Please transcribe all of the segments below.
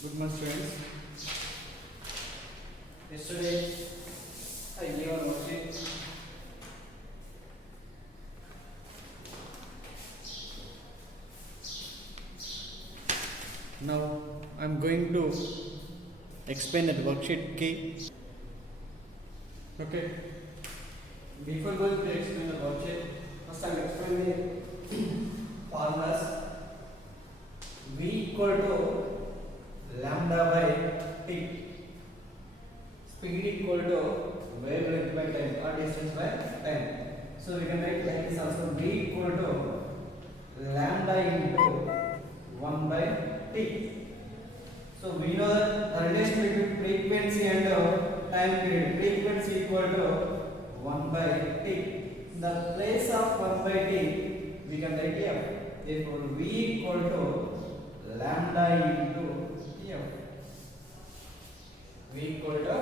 Good morning, students. Yesterday, I gave a worksheet. Now, I am going to explain that worksheet key. Okay. Before going to explain the worksheet, first I will explain the formulas. V equal to lambda by t. Speed equal to wavelength by time or distance by time. So we can write like this also. V equal to lambda into 1 by t. So we know that the relation between frequency and time period. Frequency equal to 1 by t. In the place of 1 by t, we can write f. Therefore, V equal to lambda into f. V equal to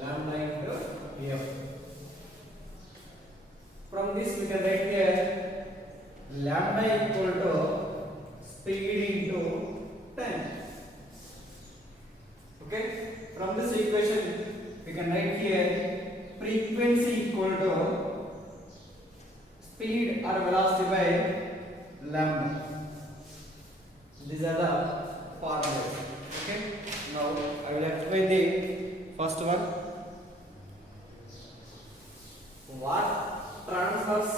lambda into f. From this, we can write here lambda equal to speed into time. Okay, from this equation we can write here frequency equal to speed or velocity by lambda. These are the formulas. Okay, now I will explain the first one. What transfers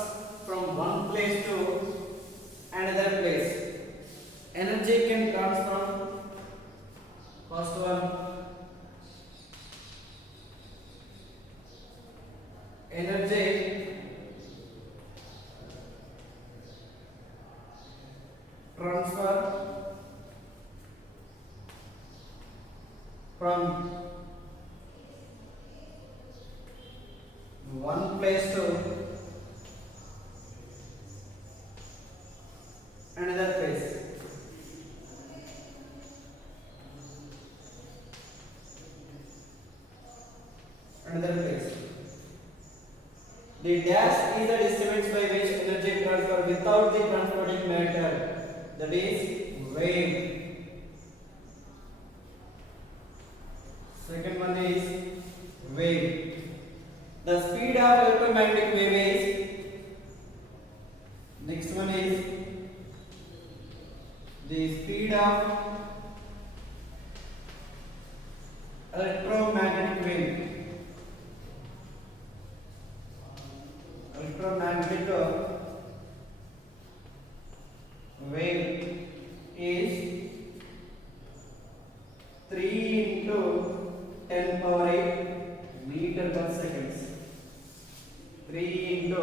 from one place to another place? Energy can transfer. First one, energy transfer from one place to another place. Another place. The dash is the distance by which energy transfer without the transporting matter, that is wave. Second one is wave. The speed of electromagnetic wave is. Next one is the speed of electromagnetic wave. Electromagnetic wave is 3 into 10 power 8 meter per second. 3 into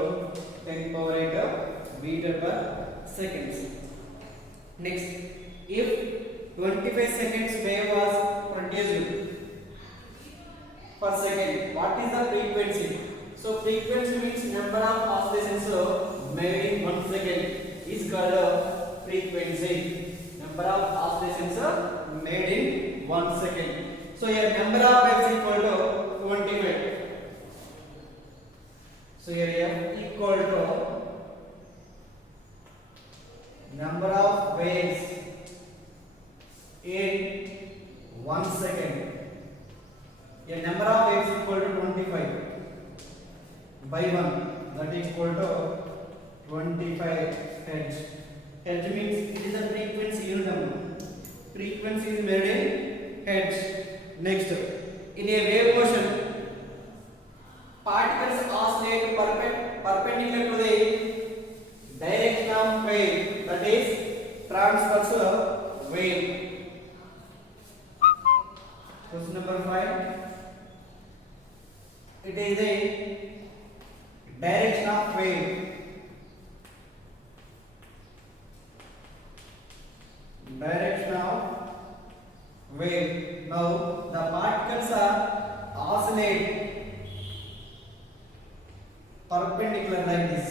10 power 8 meter per second. Next, if 25 seconds wave was produced per second, what is the frequency? So frequency means number of oscillations made in 1 second is called frequency. Number of oscillations made in 1 second. So here number of waves equal to 25. So here F equal to number of waves in 1 second. Here number of waves equal to 25. By 1, that is equal to 25 hertz. Hertz means it is a frequency unit number. Frequency is made in hertz. Next, in a wave motion, particles oscillate perpendicular to the direction of wave, that is transverse wave. Question number 5. It is a direction of wave. Direction of wave. Now the particles are oscillate perpendicular like this.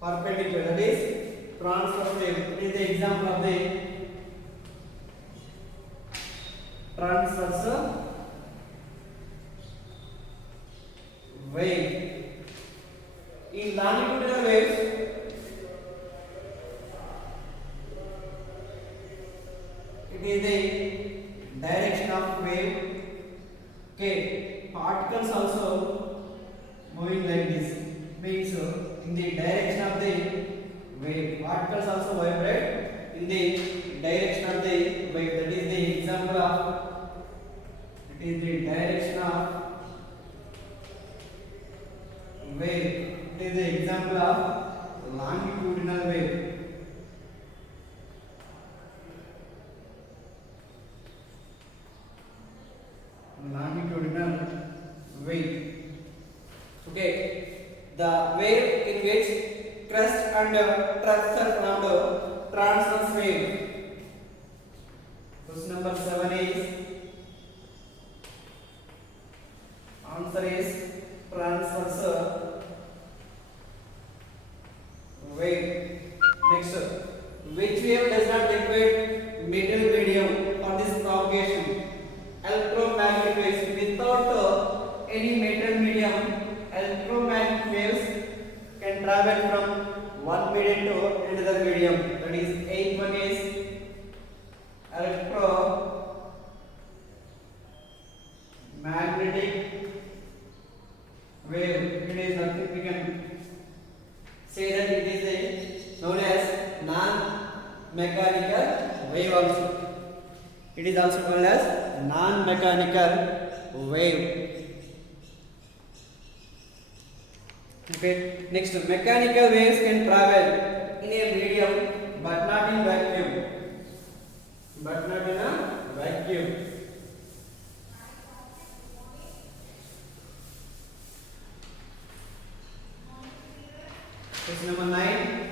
Perpendicular, that is transverse wave. It is the example of the transverse wave. In longitudinal waves, it is the direction of wave. Okay, particles also moving like this, means in the direction of the wave. Particles also vibrate in the direction of the wave. That is the example of, it is the direction of wave. It is the example of longitudinal wave. Longitudinal wave. Okay, the wave in which crest and troughs are formed, transverse wave. Question number 7 is, answer is transverse wave. Next, which wave does not require metal medium for this propagation? Electromagnetic waves. Without any metal medium, electromagnetic waves can travel from one medium to another medium. That is, 8th one is electromagnetic wave. It is nothing, we can say that it is known as non-mechanical wave also. It is also called as non-mechanical wave. Okay, next, mechanical waves can travel in a medium but not in vacuum. But not in a vacuum. Question number 9.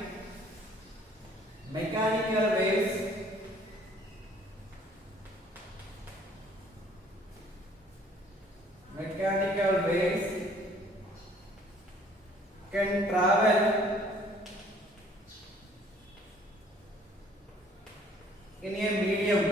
Mechanical waves can travel in a medium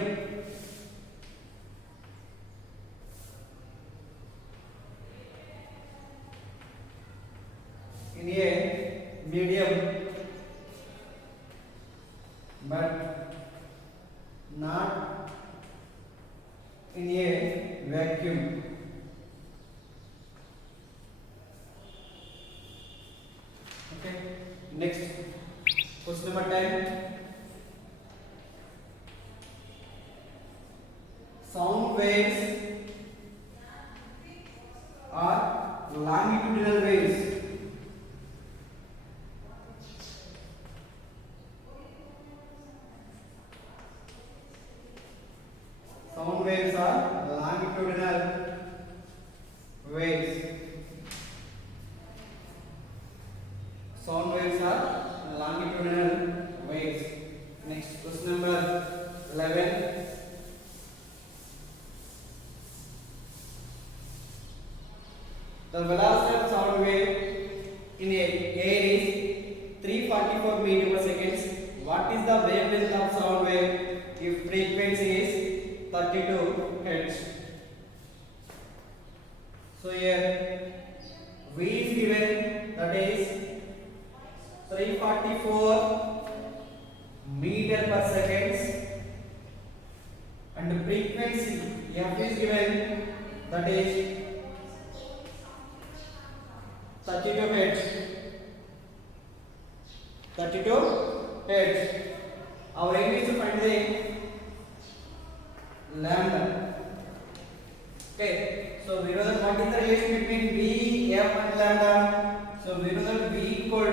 but not in a vacuum. Okay, next, question number 10. Sound waves are longitudinal waves. Sound waves are longitudinal waves. Sound waves are longitudinal waves. Next, question number 11. The velocity of sound wave in air is 344 meter per second. What is the wavelength of sound wave if frequency is 32 Hz? So here V is given, that is 344 meter per second, and the frequency F is given, that is 32 Hz. 32 Hz. Our aim is to find the lambda. Okay, so we know that what is the relation between V, F and lambda. So we know that V equal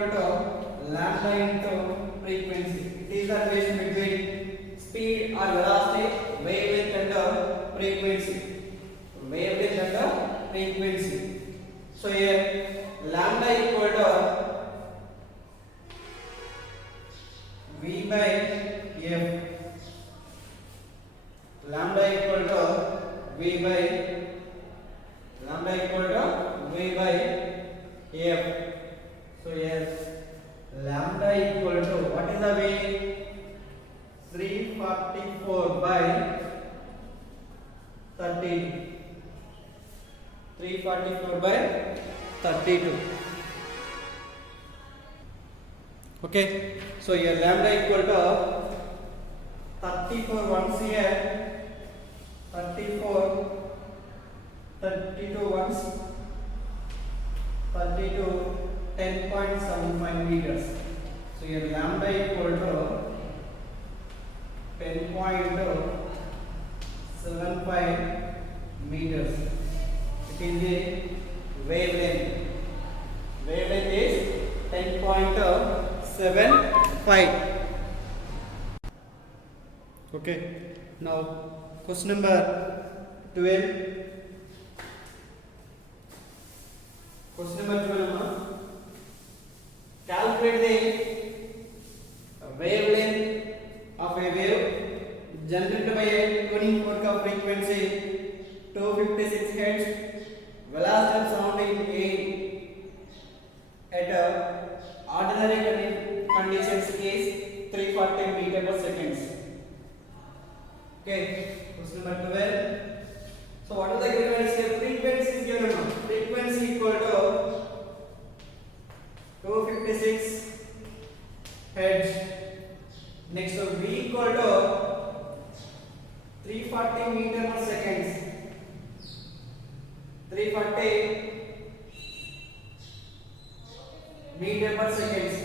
to lambda into frequency. It is the relation between speed or velocity, wavelength and frequency. Wavelength and frequency. So here lambda equal to V by F. Lambda equal to V by F. So yes, lambda equal to, what is the V? 344 by 32. 344 by 32. Okay, so your lambda equal to 34 ones here, 34, 32 ones, 32, 10.75 meters. So your lambda equal to 10.75 meters. It is the wavelength. Wavelength is 10.75. Okay. Now question number 12. Question number 12. Calculate the wavelength of a wave generated by a tuning fork of frequency 256 Hz, velocity of sound in air at ordinary conditions is 340 meter per seconds. Okay, question number 12. So what is the given? Frequency is given. Frequency equal to 256 Hz. Next, V equal to 340 meter per seconds. 340 meter per seconds.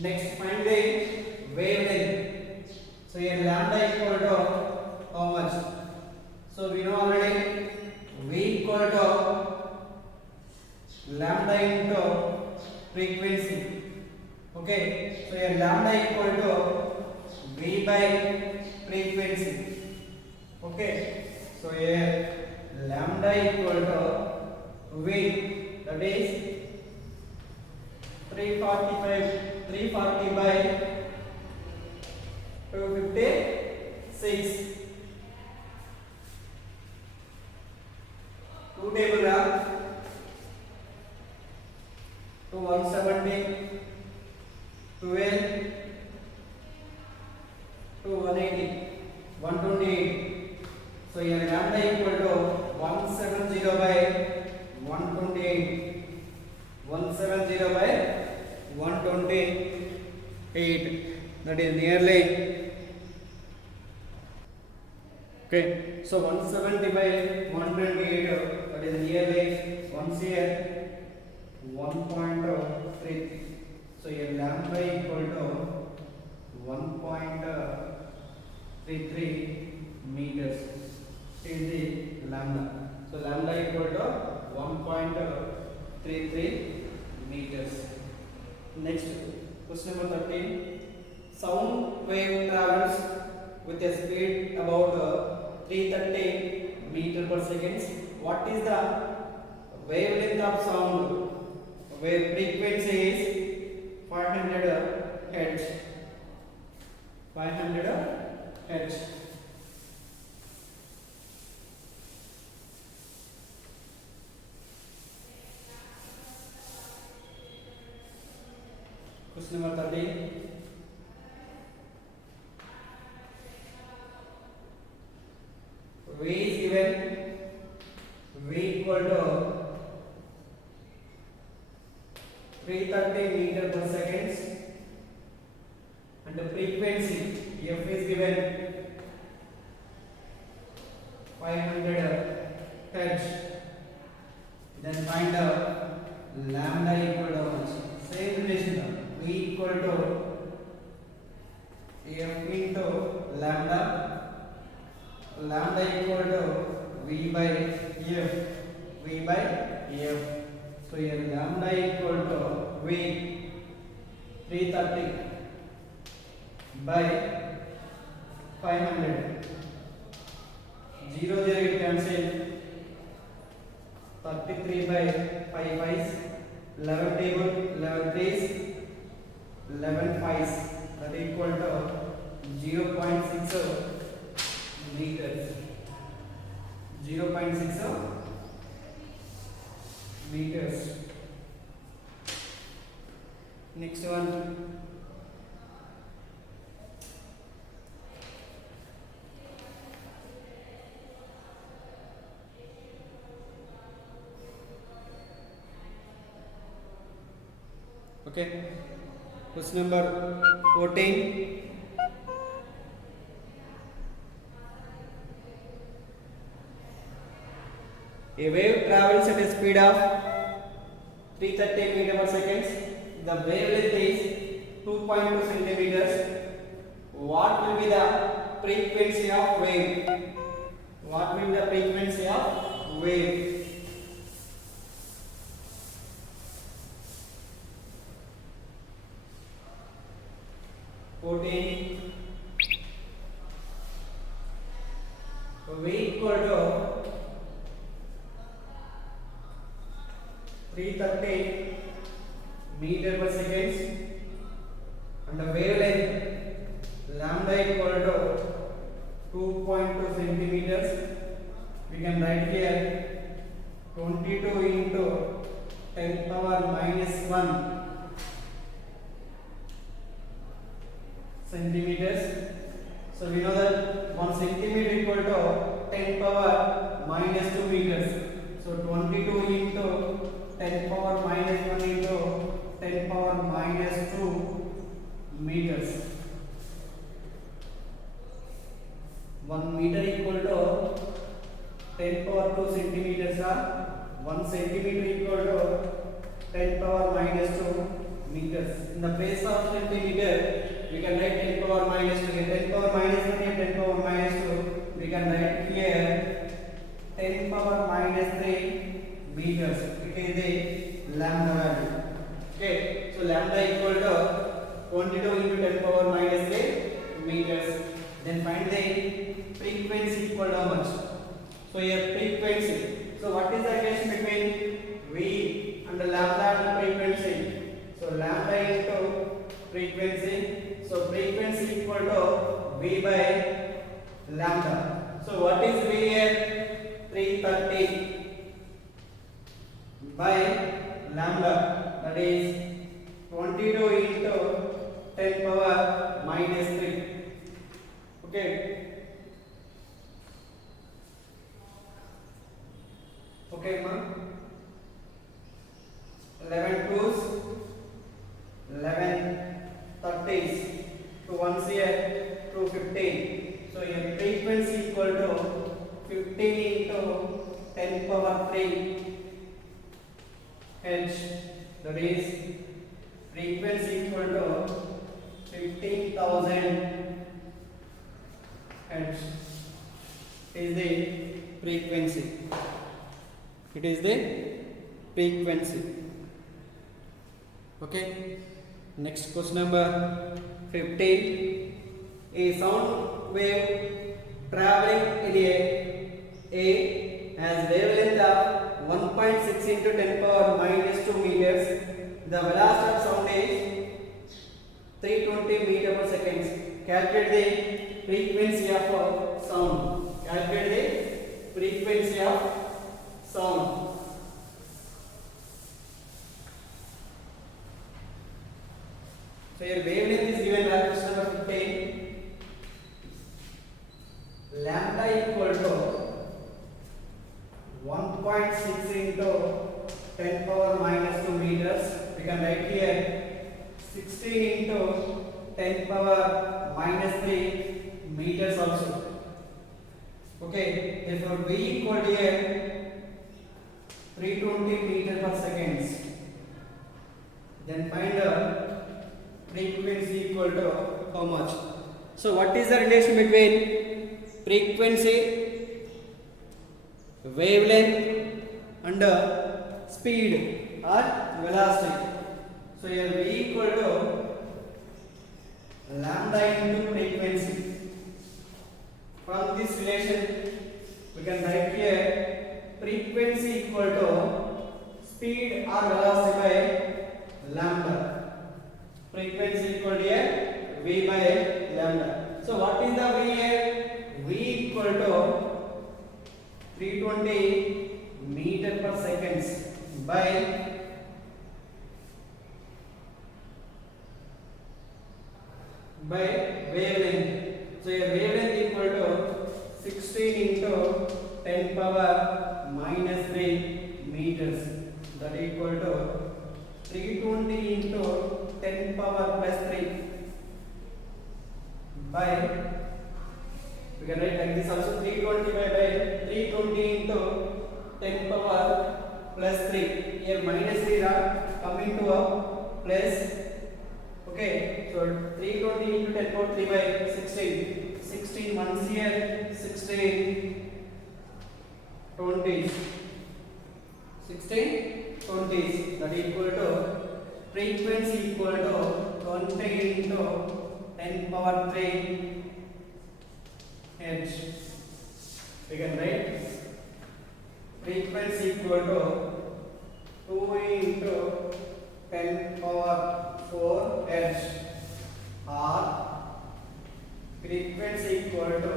Next, find the wavelength. So here lambda equal to how much? So we know already V equal to lambda into frequency. Okay, so here lambda equal to V by frequency. Okay, so here lambda equal to V, that is 340 by 256. Two table to 170, 12 to 180, 128. So here lambda equal to 170 by 128. 170 by 128. That is nearly. Okay, so 170 by 128, that is nearly 1 here, 1.3. So your lambda equal to 1.33 meters is the lambda. So lambda equal to 1.33 meters. Next, question number 13. Sound wave travels with a speed about 330 meter per second. What is the wavelength of sound? Wave frequency is 500 Hz. 500 Hz. Question number 13. V is given. V equal to 330 meter per second, and the frequency F is given 500 Hz. Then find out lambda equal to how much? Same relation. V equal to F into lambda. Lambda equal to V by F. V by F. So here lambda equal to V 330 by 500. 0 0 it cancel. 33 by 5 5s. 11 table 11 3s. 11 5s. That equal to 0.6 meters. 0.6 meters. Next one. Okay. Question number 14. A wave travels at a speed of 330 meter per second. The wavelength is 2.2 centimeters. What will be the frequency of wave? What will be the frequency of wave? V equal to 330 meter per second and the wavelength lambda equal to 2.2 centimeters. We can write here 22 into 10 power minus 1 centimeters. So we know that 1 centimeter equal to 10 power minus 2 meters. So 22 into 10 power minus 1 into 10 power minus 2 meters. 1 meter equal to 10 power 2 centimeters are 1 centimeter equal to 10 power minus 2 meters. In the place of centimeter, we can write 10 power minus 2. 10 power minus 1 and 10 power minus 2. We can write here 10 power minus 3 meters. It is the lambda value. Okay, so lambda equal to 22 into 10 power minus 3 meters. Then find the frequency equal to how much? So here frequency. So what is the relation between V and the lambda and the frequency? So lambda into frequency. So frequency equal to V by lambda. So what is V here? 330 by lambda, that is 22 into 10 power minus 3. Okay. Okay, ma. 11 twos, 11 30s, to 1s here, to 15. So your frequency equal to 15 into 10 power 3 Hz. That is frequency equal to 15,000 Hz. Is the frequency. It is the frequency. Okay. Next question number 15. A sound wave traveling in A has wavelength of 1.6 into 10 power minus 2 meters. The velocity of sound is 320 meter per second. Calculate the frequency of sound. Calculate the frequency of sound. So your wavelength is given by question number 15. Lambda equal to 1.6 into 10 power minus 2 meters. We can write here 16 into 10 power minus 3 meters also. Okay, therefore V equal to here 320 meter per seconds. Then find the frequency equal to how much? So what is the relation between frequency, wavelength and speed or velocity? So here V equal to lambda into frequency. From this relation we can write here frequency equal to speed or velocity by lambda. Frequency equal to V by lambda. So what is the V here? V equal to 320 meter per seconds by wavelength. So your wavelength equal to 16 into 10 power minus 3 meters. That equal to 320 into 10 power plus by, we can write like this also, 320 by 320 into 10 power plus 3. Here minus 3 coming to a plus. Okay, so 320 into 10 power 3 by 16. 16 ones here, 16 20s. 16 20s, that equal to frequency equal to 20 into 10 power 3 Hz. We can write frequency equal to 2 into 10 power 4 Hz, or frequency equal to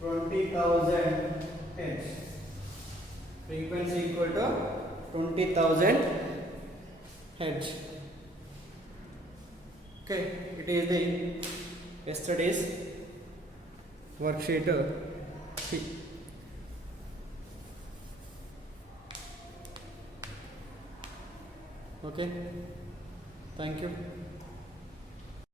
20,000 Hz. Frequency equal to 20,000 Hz. Okay, it is the yesterday's worksheet C. Okay, thank you.